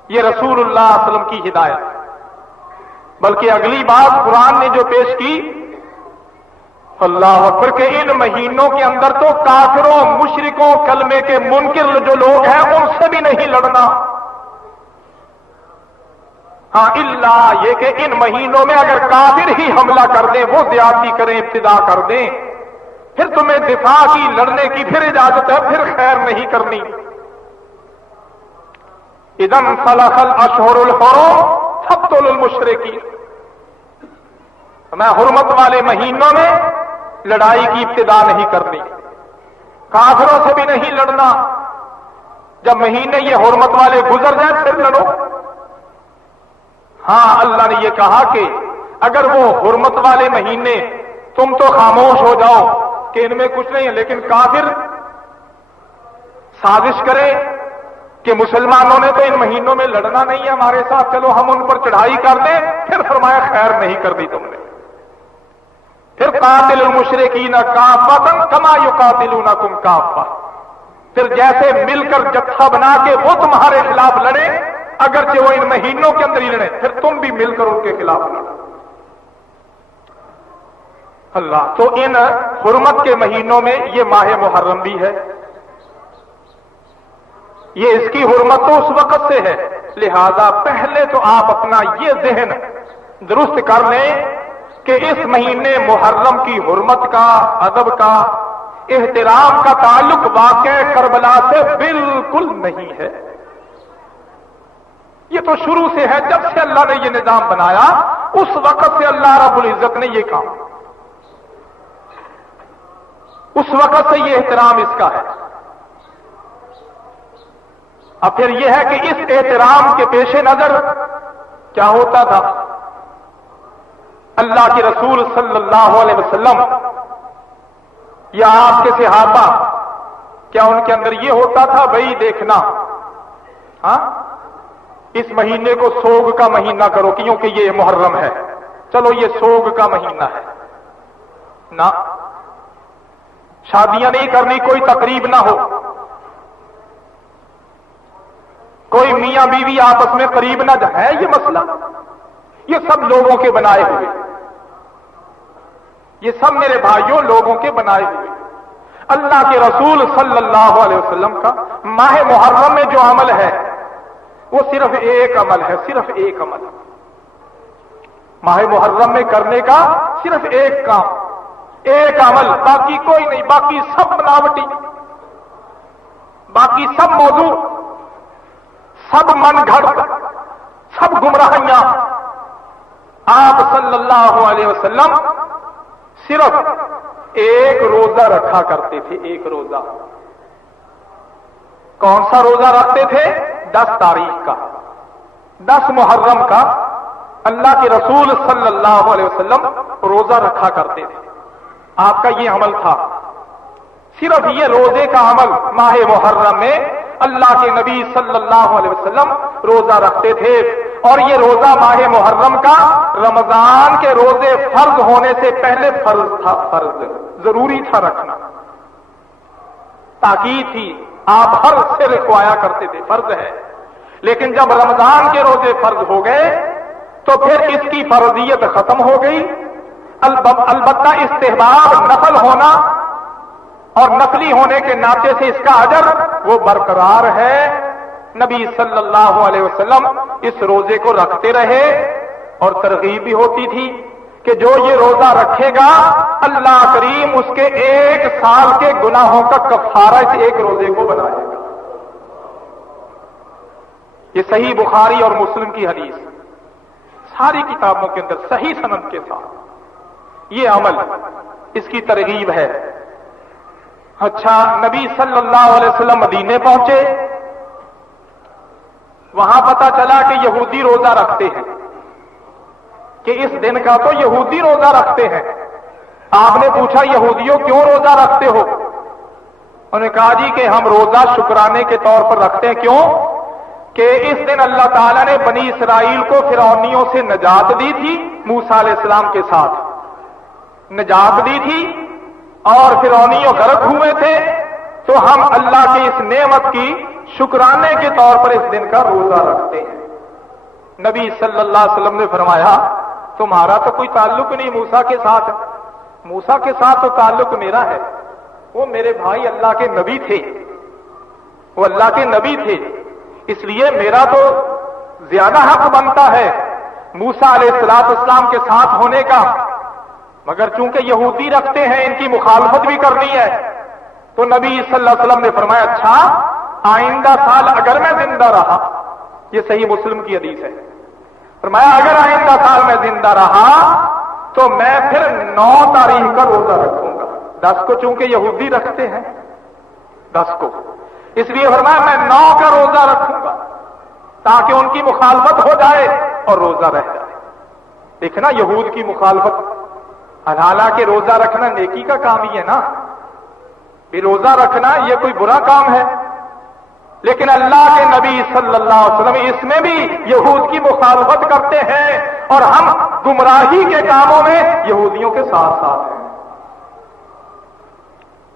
یہ رسول اللہ صلی اللہ علیہ وسلم کی ہدایت. بلکہ اگلی بات قرآن نے جو پیش کی، اللہ اکبر، کہ ان مہینوں کے اندر تو کافروں، مشرکوں، کلمے کے منکر جو لوگ ہیں ان سے بھی نہیں لڑنا. ہاں الا یہ کہ ان مہینوں میں اگر کافر ہی حملہ کر دیں، وہ زیادتی کریں، ابتدا کر دیں، پھر تمہیں دفاع کی، لڑنے کی پھر اجازت ہے، پھر خیر نہیں کرنی. اذا انسلخ الاشہر الحرم فاقتلوا المشرکین. میں حرمت والے مہینوں میں لڑائی کی ابتدا نہیں کرنی، کافروں سے بھی نہیں لڑنا. جب مہینے یہ حرمت والے گزر جائیں پھر لڑو. ہاں اللہ نے یہ کہا کہ اگر وہ حرمت والے مہینے تم تو خاموش ہو جاؤ کہ ان میں کچھ نہیں ہے، لیکن کافر سازش کرے کہ مسلمانوں نے تو ان مہینوں میں لڑنا نہیں ہے ہمارے ساتھ، چلو ہم ان پر چڑھائی کر دیں، پھر فرمایا خیر نہیں کر دی تم نے. پھر قاتل المشرکین کافۃ کما یقاتلونکم کافۃ، پھر جیسے مل کر جتھا بنا کے وہ تمہارے خلاف لڑے، اگرچہ وہ ان مہینوں کے اندر ہی لڑے، پھر تم بھی مل کر ان کے خلاف لڑو. اللہ. تو ان حرمت کے مہینوں میں یہ ماہ محرم بھی ہے، یہ اس کی حرمت تو اس وقت سے ہے. لہذا پہلے تو آپ اپنا یہ ذہن درست کر لیں کہ اس مہینے محرم کی حرمت کا، ادب کا، احترام کا تعلق واقع کربلا سے بالکل نہیں ہے. یہ تو شروع سے ہے، جب سے اللہ نے یہ نظام بنایا اس وقت سے اللہ رب العزت نے یہ کہا، اس وقت سے یہ احترام اس کا ہے. اب پھر یہ ہے کہ اس احترام کے پیش نظر کیا ہوتا تھا؟ اللہ کے رسول صلی اللہ علیہ وسلم یا آپ کے صحابہ، کیا ان کے اندر یہ ہوتا تھا بھئی دیکھنا، ہاں اس مہینے کو سوگ کا مہینہ کرو کیونکہ یہ محرم ہے، چلو یہ سوگ کا مہینہ ہے؟ نہ، شادیاں نہیں کرنی، کوئی تقریب نہ ہو، کوئی میاں بیوی آپس میں قریب نہ ہے. یہ مسئلہ یہ سب لوگوں کے بنائے ہوئے، یہ سب میرے بھائیوں لوگوں کے بنائے ہوئے. اللہ کے رسول صلی اللہ علیہ وسلم کا ماہ محرم میں جو عمل ہے وہ صرف ایک عمل ہے، صرف ایک عمل. ماہ محرم میں کرنے کا صرف ایک کام، ایک عمل، باقی کوئی نہیں، باقی سب بناوٹی، باقی سب موضوع، سب من گھڑت، سب گمراہیاں. آپ صلی اللہ علیہ وسلم صرف ایک روزہ رکھا کرتے تھے، ایک روزہ. کون سا روزہ رکھتے تھے؟ 10 تاریخ کا، 10 محرم کا اللہ کے رسول صلی اللہ علیہ وسلم روزہ رکھا کرتے تھے. آپ کا یہ عمل تھا، صرف یہ روزے کا عمل ماہ محرم میں اللہ کے نبی صلی اللہ علیہ وسلم روزہ رکھتے تھے، اور یہ روزہ ماہ محرم کا رمضان کے روزے فرض ہونے سے پہلے فرض تھا، فرض ضروری تھا رکھنا، تاکید تھی، آپ ہر سے رکھوایا کرتے تھے فرض ہے۔ لیکن جب رمضان کے روزے فرض ہو گئے تو پھر اس کی فرضیت ختم ہو گئی، البتہ استحباب نفل ہونا اور نفلی ہونے کے ناطے سے اس کا اجر وہ برقرار ہے۔ نبی صلی اللہ علیہ وسلم اس روزے کو رکھتے رہے، اور ترغیب بھی ہوتی تھی کہ جو یہ روزہ رکھے گا اللہ کریم اس کے 1 سال کے گناہوں کا کفارہ اس ایک روزے کو بنائے گا۔ یہ صحیح بخاری اور مسلم کی حدیث، ساری کتابوں کے اندر صحیح سند کے ساتھ یہ عمل، اس کی ترغیب ہے۔ اچھا، نبی صلی اللہ علیہ وسلم مدینے پہنچے، وہاں پتا چلا کہ یہودی روزہ رکھتے ہیں، کہ اس دن کا تو یہودی روزہ رکھتے ہیں۔ آپ نے پوچھا یہودیوں کیوں روزہ رکھتے ہو؟ انہوں نے کہا جی کہ ہم روزہ شکرانے کے طور پر رکھتے ہیں۔ کیوں؟ کہ اس دن اللہ تعالیٰ نے بنی اسرائیل کو فرعونیوں سے نجات دی تھی، موسیٰ علیہ السلام کے ساتھ نجات دی تھی، اور فرعونیوں غرق ہوئے تھے، تو ہم اللہ کی اس نعمت کی شکرانے کے طور پر اس دن کا روزہ رکھتے ہیں۔ نبی صلی اللہ علیہ وسلم نے فرمایا تمہارا تو کوئی تعلق نہیں موسیٰ کے ساتھ، موسیٰ کے ساتھ تو تعلق میرا ہے، وہ میرے بھائی اللہ کے نبی تھے، وہ اللہ کے نبی تھے، اس لیے میرا تو زیادہ حق بنتا ہے موسیٰ علیہ السلام کے ساتھ ہونے کا، مگر چونکہ یہودی رکھتے ہیں ان کی مخالفت بھی کرنی ہے۔ تو نبی صلی اللہ علیہ وسلم نے فرمایا اچھا آئندہ سال اگر میں زندہ رہا، یہ صحیح مسلم کی حدیث ہے، فرمایا اگر آئندہ سال میں زندہ رہا تو میں پھر 9 تاریخ کا روزہ رکھوں گا۔ 10 کو چونکہ یہودی رکھتے ہیں 10 کو، اس لیے فرمایا میں 9 کا روزہ رکھوں گا تاکہ ان کی مخالفت ہو جائے اور روزہ رہ جائے۔ دیکھنا یہود کی مخالفت، حالانکہ روزہ رکھنا نیکی کا کام ہی ہے نا، یہ روزہ رکھنا یہ کوئی برا کام ہے، لیکن اللہ کے نبی صلی اللہ علیہ وسلم اس میں بھی یہود کی مخالفت کرتے ہیں، اور ہم گمراہی کے کاموں میں یہودیوں کے ساتھ ساتھ ہیں،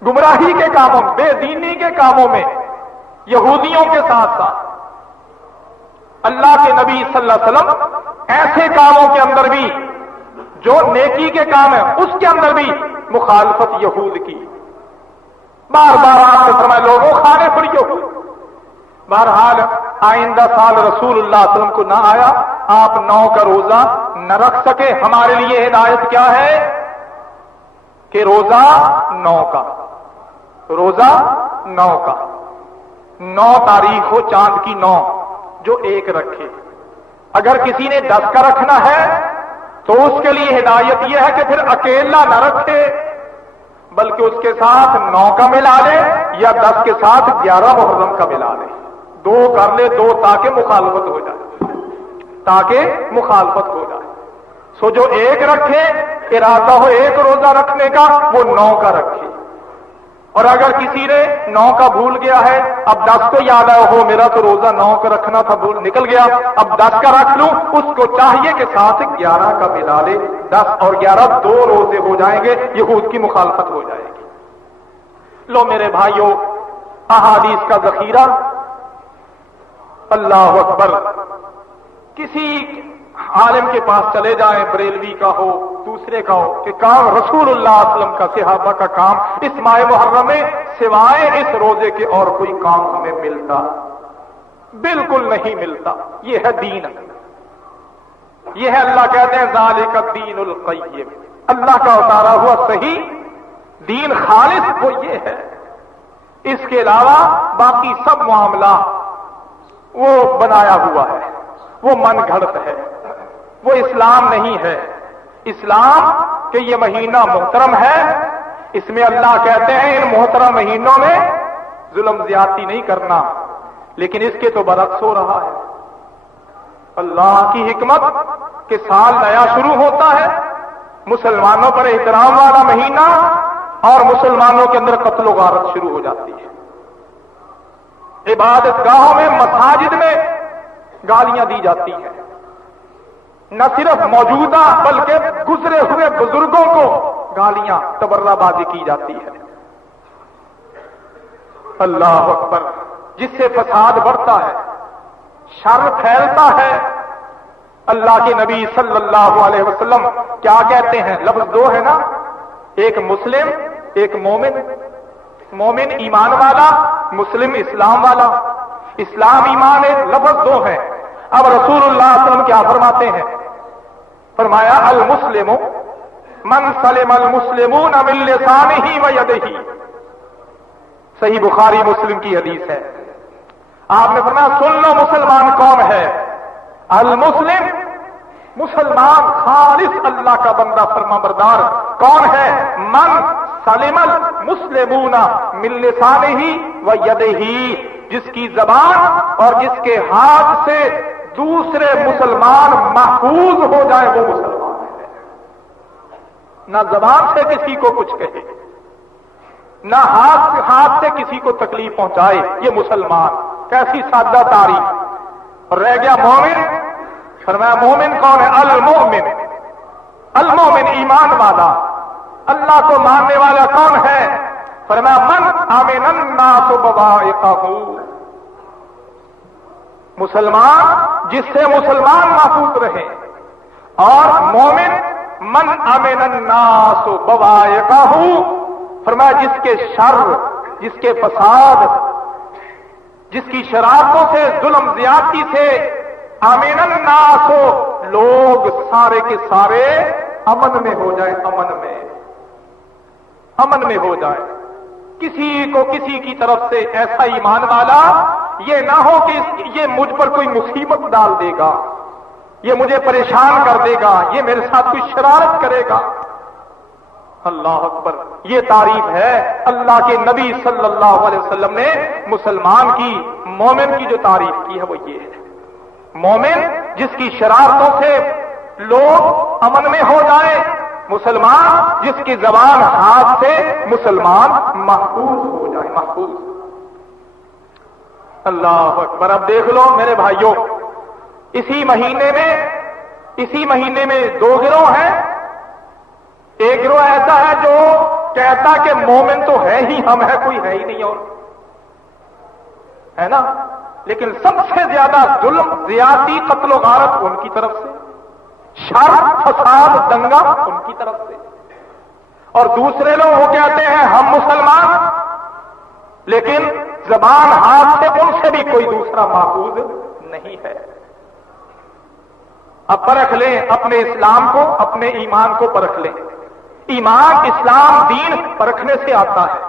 گمراہی کے کاموں میں، بے دینی کے کاموں میں یہودیوں کے ساتھ ساتھ۔ اللہ کے نبی صلی اللہ علیہ وسلم ایسے کاموں کے اندر بھی جو نیکی کے کام ہیں اس کے اندر بھی مخالفت یہود کی، بار بار آپ نے فرمایا لوگوں کھانے پر یہود۔ بہرحال آئندہ سال رسول اللہ صلی اللہ علیہ وسلم کو نہ آیا، آپ 9 کا روزہ نہ رکھ سکے۔ ہمارے لیے ہدایت کیا ہے کہ روزہ 9 کا، روزہ 9 کا، 9 تاریخ ہو چاند کی 9 جو 1 رکھے۔ اگر کسی نے 10 کا رکھنا ہے تو اس کے لیے ہدایت یہ ہے کہ پھر اکیلا نہ رکھے، بلکہ اس کے ساتھ 9 کا ملا لے یا 10 کے ساتھ 11 محرم کا ملا لے، 2 کر لے 2 تاکہ مخالفت ہو جائے، تاکہ مخالفت ہو جائے۔ سو جو 1 رکھے، ارادہ ہو 1 روزہ رکھنے کا، وہ 9 کا رکھے، اور اگر کسی نے 9 کا بھول گیا ہے، اب 10 کو یاد آیا ہو میرا تو روزہ 9 کا رکھنا تھا، بھول نکل گیا، اب 10 کا رکھ لوں، اس کو چاہیے کہ ساتھ 11 کا ملا لے، 10 اور 11 2 روزے ہو جائیں گے، یہود کی مخالفت ہو جائے گی۔ لو میرے بھائیوں، احادیث کا ذخیرہ، اللہ اکبر، کسی عالم کے پاس چلے جائیں، بریلوی کا ہو دوسرے کا ہو، کہ کام رسول اللہ صلی اللہ علیہ وسلم کا، صحابہ کا کام اس ماہ محرم میں سوائے اس روزے کے اور کوئی کام ہمیں ملتا؟ بالکل نہیں ملتا۔ یہ ہے دین، یہ ہے اللہ کہتے ہیں ذالک الدین القیم، اللہ کا اتارا ہوا صحیح دین خالص وہ یہ ہے۔ اس کے علاوہ باقی سب معاملہ وہ بنایا ہوا ہے، وہ من گھڑت ہے، وہ اسلام نہیں ہے۔ اسلام کہ یہ مہینہ محترم ہے، اس میں اللہ کہتے ہیں ان محترم مہینوں میں ظلم زیادتی نہیں کرنا، لیکن اس کے تو برعکس ہو رہا ہے۔ اللہ کی حکمت کہ سال نیا شروع ہوتا ہے، مسلمانوں پر احترام والا مہینہ، اور مسلمانوں کے اندر قتل و غارت شروع ہو جاتی ہے۔ عبادت گاہوں میں، مساجد میں گالیاں دی جاتی ہیں، نہ صرف موجودہ بلکہ گزرے ہوئے بزرگوں کو گالیاں تبرہ بازی کی جاتی ہے۔ اللہ اکبر، جس سے فساد بڑھتا ہے، شر پھیلتا ہے۔ اللہ کے نبی صلی اللہ علیہ وسلم کیا کہتے ہیں؟ لفظ دو ہے نا، ایک مسلم ایک مومن۔ مومن ایمان والا، مسلم اسلام والا۔ اسلام ایمان ایک، لفظ دو ہے۔ اب رسول اللہ صلی اللہ علیہ وسلم کیا فرماتے ہیں؟ فرمایا المسلم من سلم المسلمون من لسانہ و یدہ۔ صحیح بخاری مسلم کی حدیث ہے۔ آپ نے فرمایا سن لو مسلمان کون ہے؟ المسلم، مسلمان خالص اللہ کا بندہ فرما بردار کون ہے؟ من سلم المسلمون من لسانہ و یدہ، جس کی زبان اور جس کے ہاتھ سے دوسرے مسلمان محفوظ ہو جائے وہ مسلمان ہے۔ نہ زبان سے کسی کو کچھ کہے، نہ ہاتھ سے کسی کو تکلیف پہنچائے، یہ مسلمان۔ کیسی سادہ تعریف! اور رہ گیا مومن، فرمایا مومن کون ہے؟ المومن، المومن ایمان والا، اللہ کو ماننے والا کون ہے؟ فرمایا من آمن الناس بوائقہ، مسلمان جس سے مسلمان محفوظ رہے، اور مومن من آمن الناس بوائقہ، فرمایا جس کے شر، جس کے فساد، جس کی شرارتوں سے، ظلم زیادتی سے آمین الناس ہو، لوگ سارے کے سارے امن میں ہو جائیں، امن میں ہو جائے۔ کسی کو کسی کی طرف سے ایسا ایمان والا یہ نہ ہو کہ یہ مجھ پر کوئی مصیبت ڈال دے گا، یہ مجھے پریشان کر دے گا، یہ میرے ساتھ کوئی شرارت کرے گا۔ اللہ اکبر، یہ تعریف ہے اللہ کے نبی صلی اللہ علیہ وسلم نے مسلمان کی، مومن کی جو تعریف کی ہے وہ یہ ہے۔ مومن جس کی شرارتوں سے لوگ امن میں ہو جائیں، مسلمان جس کی زبان ہاتھ سے مسلمان محفوظ ہو جائے، محفوظ۔ اللہ اکبر، اب دیکھ لو میرے بھائیوں، اسی مہینے میں دو گروہ ہیں۔ ایک گروہ ایسا ہے جو کہتا کہ مومن تو ہے ہی ہم، ہے کوئی ہے ہی نہیں اور، ہے نا؟ لیکن سب سے زیادہ ظلم، زیادتی، قتل و غارت ان کی طرف سے، شر، فساد، دنگا ان کی طرف سے۔ اور دوسرے لوگ وہ کہتے ہیں ہم مسلمان، لیکن زبان ہاتھ سے ان سے بھی کوئی دوسرا محفوظ نہیں ہے۔ اب پرکھ لیں اپنے اسلام کو، اپنے ایمان کو پرکھ لیں۔ ایمان، اسلام، دین پرکھنے سے آتا ہے۔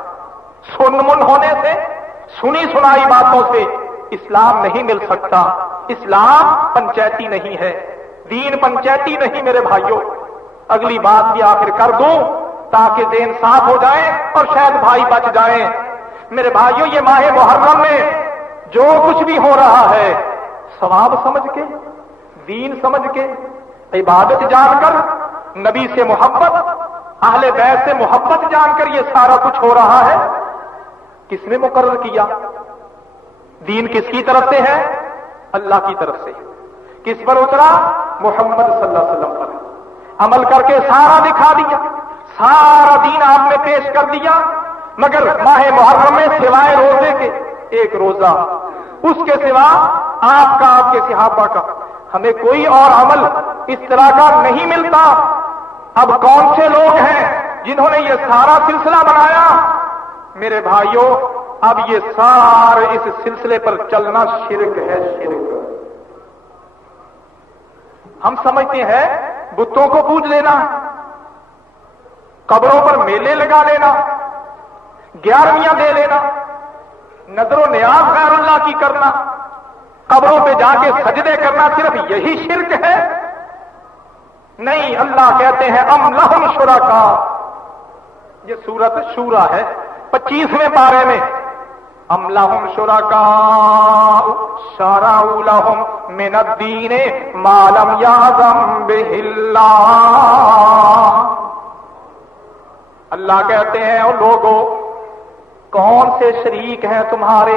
سن من ہونے سے، سنی سنائی باتوں سے اسلام نہیں مل سکتا۔ اسلام پنچایتی نہیں ہے، دین پنچایتی نہیں میرے بھائیوں۔ اگلی بات بھی آخر کر دوں تاکہ ذہن صاف ہو جائے اور شاید بھائی بچ جائیں۔ میرے بھائیوں، یہ ماہ محرم میں جو کچھ بھی ہو رہا ہے، ثواب سمجھ کے، دین سمجھ کے، عبادت جان کر، نبی سے محبت، اہل بیت سے محبت جان کر یہ سارا کچھ ہو رہا ہے، کس نے مقرر کیا؟ دین کس کی طرف سے ہے؟ اللہ کی طرف سے۔ کس پر اترا؟ محمد صلی اللہ علیہ وسلم پر۔ عمل کر کے سارا دکھا دیا، سارا دین آپ نے پیش کر دیا، مگر ماہ محرم میں سوائے روزے کے ایک روزہ، اس کے سوا آپ کا، آپ کے صحابہ کا، ہمیں کوئی اور عمل اس طرح کا نہیں ملتا۔ اب کون سے لوگ ہیں جنہوں نے یہ سارا سلسلہ بنایا؟ میرے بھائیوں، اب یہ سارے اس سلسلے پر چلنا شرک ہے، شرک۔ ہم سمجھتے ہیں بتوں کو پوج لینا، قبروں پر میلے لگا لینا، گیارہویاں دے لینا، نظر و نیاز غیر اللہ کی کرنا، قبروں پہ جا کے سجدے کرنا، صرف یہی شرک ہے؟ نہیں، اللہ کہتے ہیں ام لہم شرکا، یہ سورۃ شورى ہے 25ویں پارے میں، ام لہم شرکا شرعوا لہم من الدین ما لم یأذن بہ اللہ۔ اللہ کہتے ہیں او لوگوں، کون سے شریک ہیں تمہارے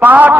5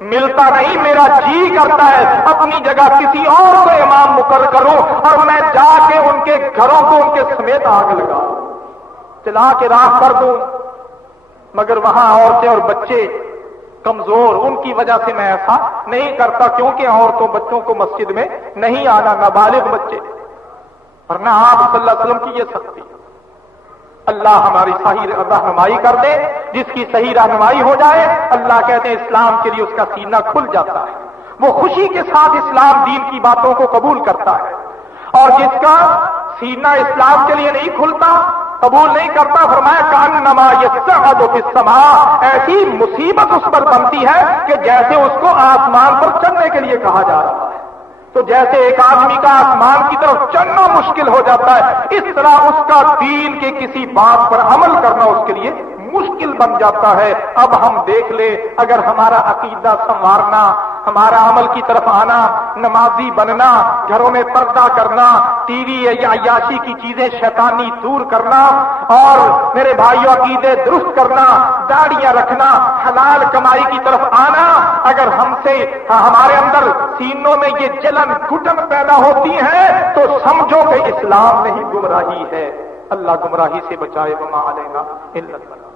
ملتا نہیں، میرا جی کرتا ہے اپنی جگہ کسی اور کو امام مقرر کروں اور میں جا کے ان کے گھروں کو ان کے سمیت آگ لگاؤں، چلا کے راہ کر دوں، مگر وہاں عورتیں اور بچے کمزور، ان کی وجہ سے میں ایسا نہیں کرتا، کیونکہ عورتوں بچوں کو مسجد میں نہیں آنا، نابالغ بچے، ورنہ آپ صلی اللہ علیہ وسلم کی یہ سختی۔ اللہ ہماری صحیح رہنمائی کر دے، جس کی صحیح رہنمائی ہو جائے، اللہ کہتے ہیں اسلام کے لیے اس کا سینہ کھل جاتا ہے، وہ خوشی کے ساتھ اسلام دین کی باتوں کو قبول کرتا ہے، اور جس کا سینہ اسلام کے لیے نہیں کھلتا، قبول نہیں کرتا، فرمایا کأنما یصعد فی السماء، ایسی مصیبت اس پر بنتی ہے کہ جیسے اس کو آسمان پر چڑھنے کے لیے کہا جا رہا ہے۔ تو جیسے ایک آدمی کا آسمان کی طرف چڑھنا مشکل ہو جاتا ہے، اس طرح اس کا دین کے کسی بات پر عمل کرنا اس کے لیے مشکل بن جاتا ہے۔ اب ہم دیکھ لیں، اگر ہمارا عقیدہ سنوارنا، ہمارا عمل کی طرف آنا، نمازی بننا، گھروں میں پردہ کرنا، ٹی وی یا عیاشی کی چیزیں شیطانی دور کرنا، اور میرے بھائیوں عقیدے درست کرنا، داڑیاں رکھنا، حلال کمائی کی طرف آنا، اگر ہم سے ہمارے اندر سینوں میں یہ جلن گھٹن پیدا ہوتی ہے تو سمجھو کہ اسلام نہیں گمراہی ہے۔ اللہ گمراہی سے بچائے، وما علینا الا البلاغ۔